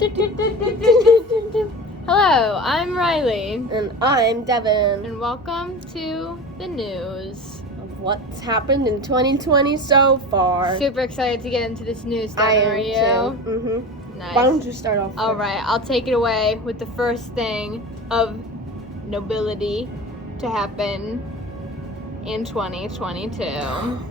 Hello, I'm Riley. And I'm Devin. And welcome to the news. Of what's happened in 2020 so far. Super excited to get into this news, Devin, I am are you? too. Mm-hmm. Nice. Why don't you start off? All right, I'll take it away with the first thing of nobility to happen in 2022.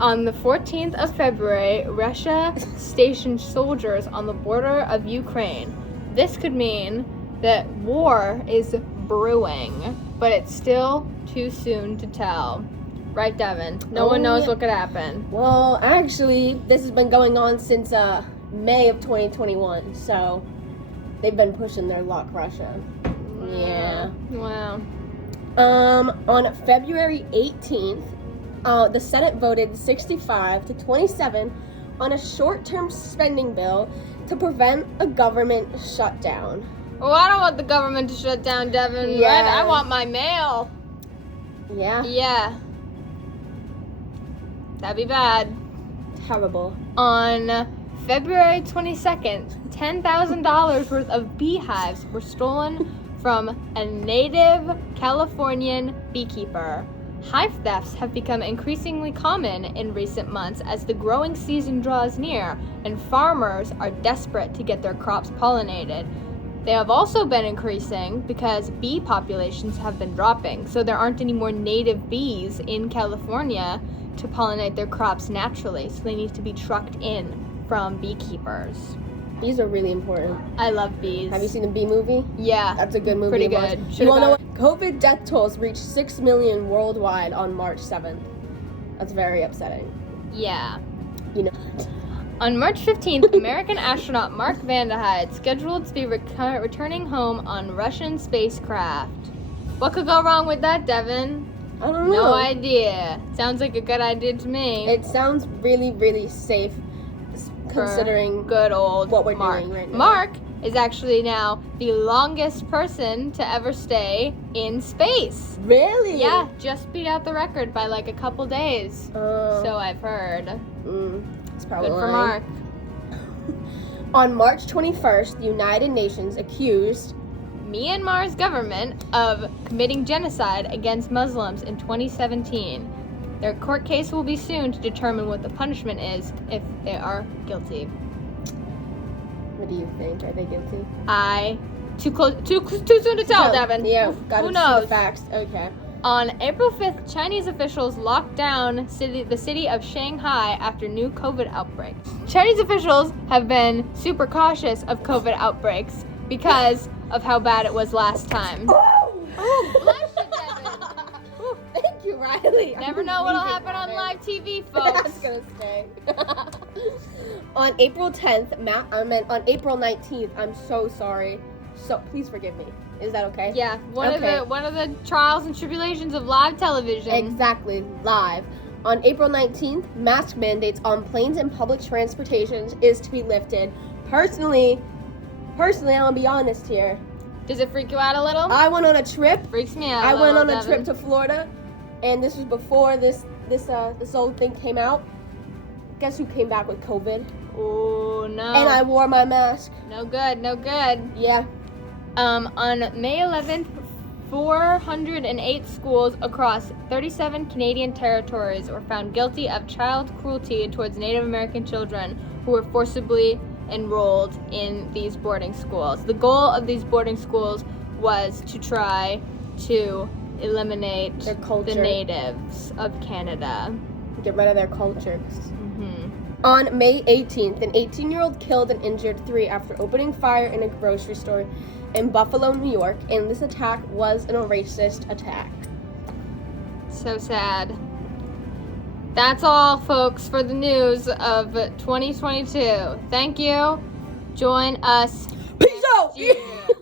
On the 14th of February, Russia stationed soldiers on the border of Ukraine. This could mean that war is brewing, but it's still too soon to tell. Right, Devin? No one knows what could happen. Well, actually, this has been going on since May of 2021, so they've been pushing their luck, Russia. Yeah. Wow. On February 18th, the Senate voted 65 to 27 on a short-term spending bill to prevent a government shutdown. Well, I don't want the government to shut down, Devin. Yeah. I want my mail. Yeah. Yeah. That'd be bad. Terrible. On February 22nd, $10,000 worth of beehives were stolen from a native Californian beekeeper. Hive thefts have become increasingly common in recent months as the growing season draws near and farmers are desperate to get their crops pollinated. They have also been increasing because bee populations have been dropping, so there aren't any more native bees in California to pollinate their crops naturally, so they need to be trucked in from beekeepers. Bees are really important. I love bees. Have you seen the Bee movie? Yeah. That's a good movie. Pretty to watch. good. You want to know what? COVID death tolls reached 6 million worldwide on March 7th. That's very upsetting. Yeah. You know. On March 15th, American astronaut Mark Vande Hei scheduled to be returning home on Russian spacecraft. What could go wrong with that, Devin? I don't know. No idea. Sounds like a good idea to me. It sounds really, really safe, considering good old what we're Mark. doing right now. Mark is actually now the longest person to ever stay in space. Really? Yeah, just beat out the record by like a couple days. So I've heard. It's probably Good for lying. Mark. On March 21st, the United Nations accused Myanmar's government of committing genocide against Muslims in 2017. Their court case will be soon to determine what the punishment is if they are guilty. What do you think? Are they guilty? Too soon to tell, Devin. Yeah, got Who to knows? see the facts. Okay. On April 5th, Chinese officials locked down the city of Shanghai after new COVID outbreaks. Chinese officials have been super cautious of COVID outbreaks because of how bad it was last time. Oh! Bless you, Devin. Thank you, Riley. Never know what'll happen on live TV, That's folks. gonna stay. On April 10th, on April 19th, I'm so sorry. So please forgive me. Is that okay? Yeah, one of the trials and tribulations of live television. Exactly, live. On April 19th, mask mandates on planes and public transportation is to be lifted. Personally, I'm gonna be honest here. Does it freak you out a little? I went on a trip. Freaks me out. I went on a Devin. trip to Florida, and this was before this old thing came out. Guess who came back with COVID? Oh no. And I wore my mask. No good. No good. Yeah. On May 11th, 408 schools across 37 Canadian territories were found guilty of child cruelty towards Native American children who were forcibly enrolled in these boarding schools. The goal of these boarding schools was to try to eliminate Their culture. the natives of Canada. Get rid of their culture. On May 18th, an 18-year-old killed and injured 3 after opening fire in a grocery store in Buffalo, New York, and this attack wasn't a racist attack. So sad. That's all, folks, for the news of 2022. Thank you. Join us. Peace out! next year.